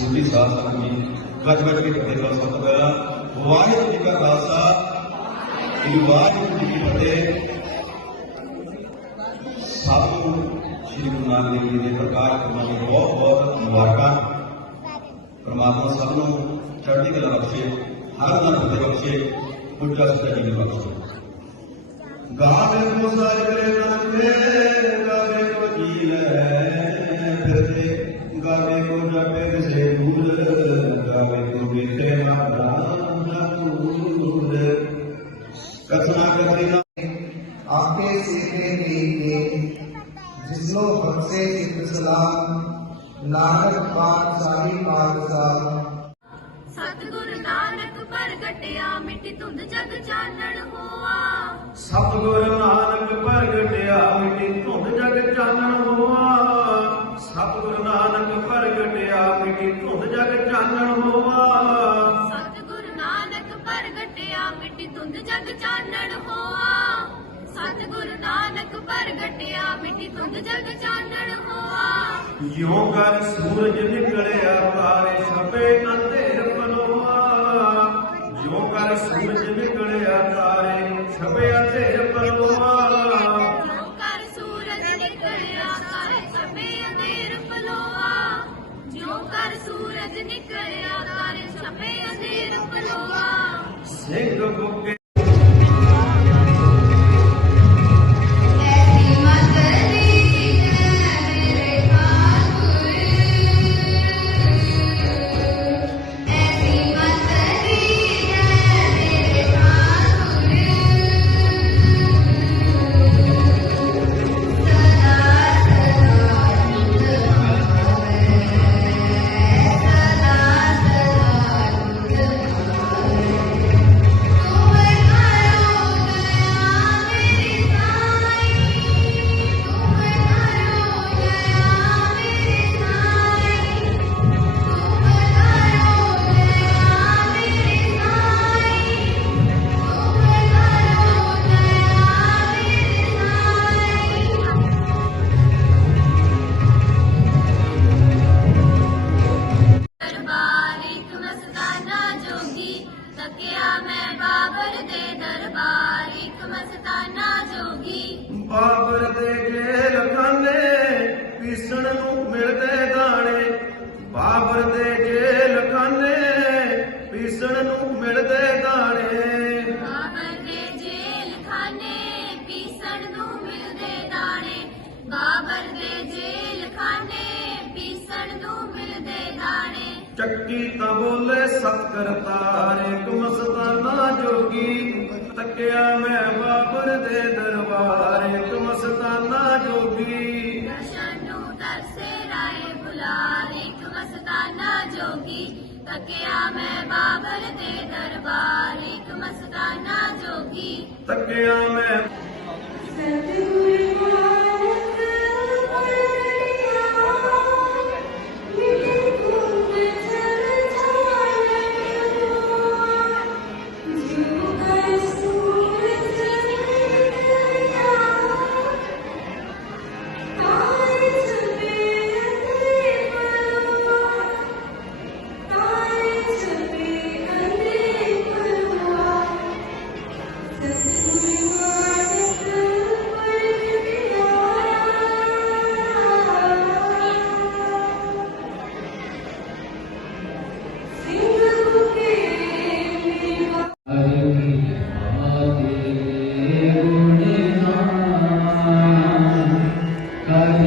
पूरी शासन की गजगज के स्वतः वाहे जी का खालसा वाहे जी की फतेह। साधु, श्री गुरु नानक देव जी ने प्रकार तुम्हारी बहुत बहुत मुबारक परमात्मा सबनों चढ़ने कला बख्शे हर ना फतेह बख्शे उनका सच्चा जीवन बख्शे। गावे को सारे नाम में के जिसनो बख्शे चित्त सलाम नानक पाक साही पातशाह ਸਤਿਗੁਰ ਨਾਨਕ ਪ੍ਰਗਟਿਆ ਮਿੱਟੀ ਧੁੰਦ ਜਗ ਚਾਨਣ ਹੋਆ ਸਤਿਗੁਰ ਨਾਨਕ ਪ੍ਰਗਟਿਆ ਮਿੱਟੀ ਧੁੰਦ ਜਗ ਚਾਨਣ ਹੋਆ ਸਤਿਗੁਰ ਨਾਨਕ ਪ੍ਰਗਟਿਆ ਮਿੱਟੀ ਧੁੰਦ ਜਗ ਚਾਨਣ ਹੋਆ ਸਤਿਗੁਰ ਨਾਨਕ ਪ੍ਰਗਟਿਆ ਮਿੱਟੀ ਧੁੰਦ ਜਗ ਚਾਨਣ ਹੋਆ ਸਤਿਗੁਰ ਨਾਨਕ ਪ੍ਰਗਟਿਆ ਮਿੱਟੀ ਧੁੰਦ ਜਗ ਚਾਨਣ ਹੋਆ। ਜਿਉ ਕਰ ਸੂਰਜ ਨਿਕਲਿਆ ਤਾਰੇ ਸਭੇ ਅੰਧੇਰ ਪਲੋਆ ਜਿਉ ਕਰ ਸੂਰਜ ਨਿਕਲਿਆ ਤਾਰੇ ਸਭੇ ਅੰਧੇਰ ਪਲੋਆ ਜੋ ਕਰ ਸੂਰਜ ਨਿਕਲਿਆ ਕਰ ਸਭੇ ਅੰਧੇਰ ਪਲੋਆ ਜੋ ਕਰ ਸੂਰਜ ਨਿਕਲਿਆ ਕਰ ਸਭੇ ਅੰਧੇਰ ਪਲੋਆ ਸਿੰਘ ਬੁੱਕੇ ਚੱਕੀ ਤਾਂ ਬੋਲੇ ਸਤ ਕਰਤਾਰ ਇੱਕ ਮਸਤਾਨਾ ਜੋਗੀ ਤੱਕਿਆ ਮੈਂ ਬਾਬਰ ਦੇ ਦਰਬਾਰ ਇੱਕ ਮਸਤਾਨਾ ਜੋਗੀ ਦਰਸ਼ਨ ਨੂੰ ਤਰਸੇ ਰਾਏ ਬੁਲਾਰ ਇੱਕ ਮਸਤਾਨਾ ਜੋਗੀ ਤੱਕਿਆ ਮੈਂ ਬਾਬਰ ਦੇ ਦਰਬਾਰ ਇੱਕ ਮਸਤਾਨਾ ਜੋਗੀ ਤੱਕਿਆ ਮੈਂ